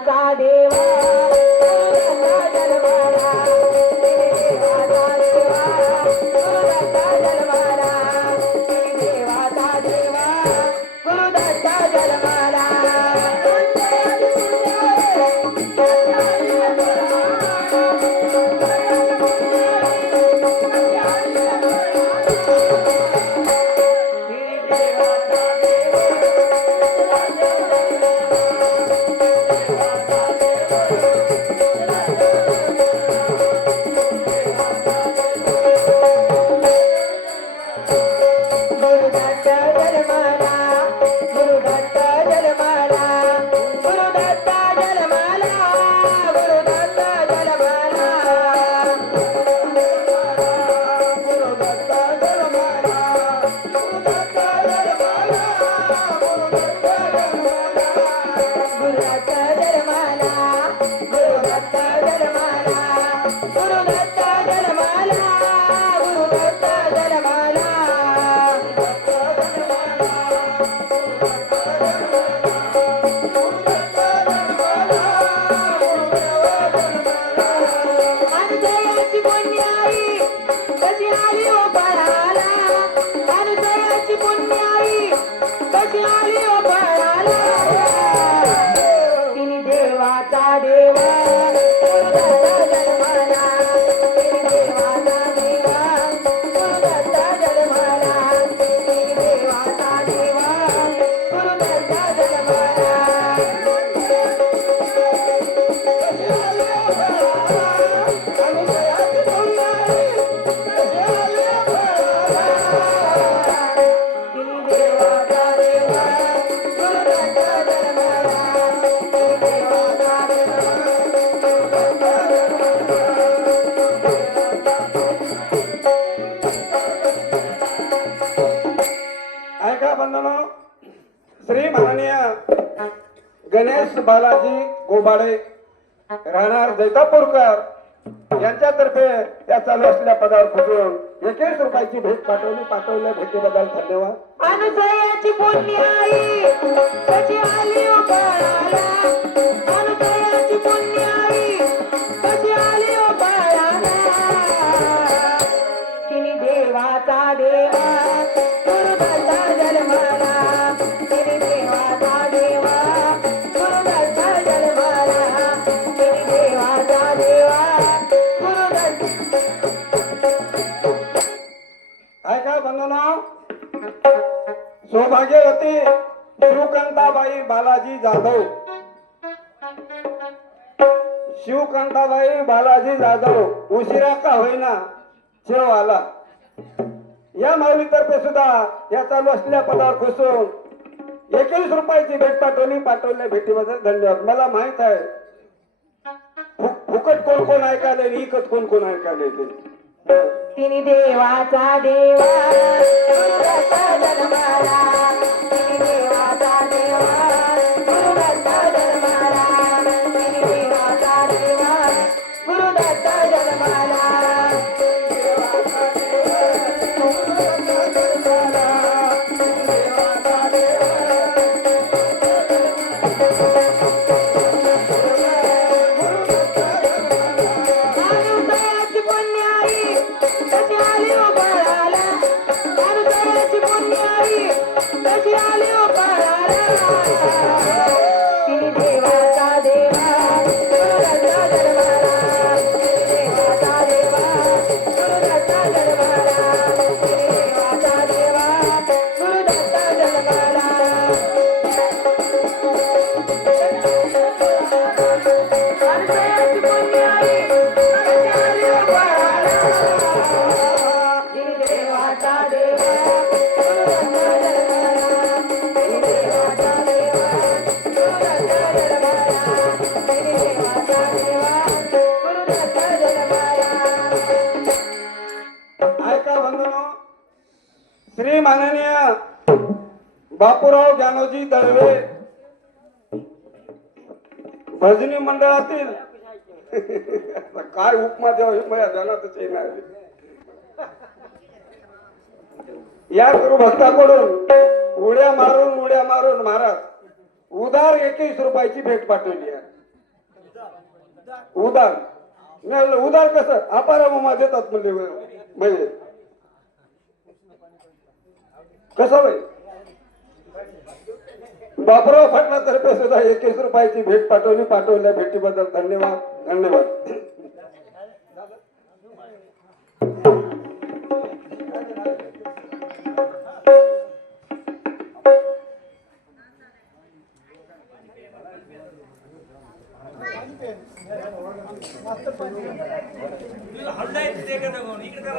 देवाचा देवा जन्माला देवाचा देवा गुरुदत्ता जन्माला देवाचा देवा गुरुदत्ता जन्माला श्री माननीय गणेश बालाजी गोबाडे राहणार जैतापूरकर यांच्यातर्फे या चालू असलेल्या पदावर खुशून 21 रुपयाची भेट पाठवल्या भेटीबद्दल धन्यवाद. अनुसयाची पुण्य आई कशी आली ओ बाळाला अनुसयाची पुण्य आई कशी आली ओ बाळाला तिने देवाचा देवा गुरुदत्ता जन्माला तिने देवाचा देवा गुरुदत्ता जन्माला तिने देवाचा देवा ऐका बंधना सौभाग्यवती शिवकांताबाई बालाजी जाधव उशिरा का होईना शेव आला या माऊलीतर्फे सुद्धा या चालू असलेल्या पदावर खुसून 21 रुपयाची भेट पाठवल्या भेटीबद्दल धन्यवाद. मला माहित आहे फुकट कोण ऐकायला इकत कोण ऐकायला तिने देवाचा देवा गुरुदत्ता जन्माला तिने देवाचा देवा गुरुदत्ता जन्माला तिने देवाचा देवा गुरुदत्ता जन्माला श्री माननीय बापूराव ज्ञानोजी दळवे भजनी मंडळातील काय उपमा द्यावं हे मला ध्यानातच येणार. या गुरु भक्ताकडून उड्या मारून महाराज उधार 21 रुपयाची भेट पाठवली आहे. उदार मी म्हणलं, उदार कसं अपारा मामा देतात म्हणजे म्हणजे कसं बाई बापराव फाटलातर्फे सुद्धा 21 रुपयाची भेट पाठवली. पाठवल्या भेटीबद्दल धन्यवाद धन्यवाद. इकडे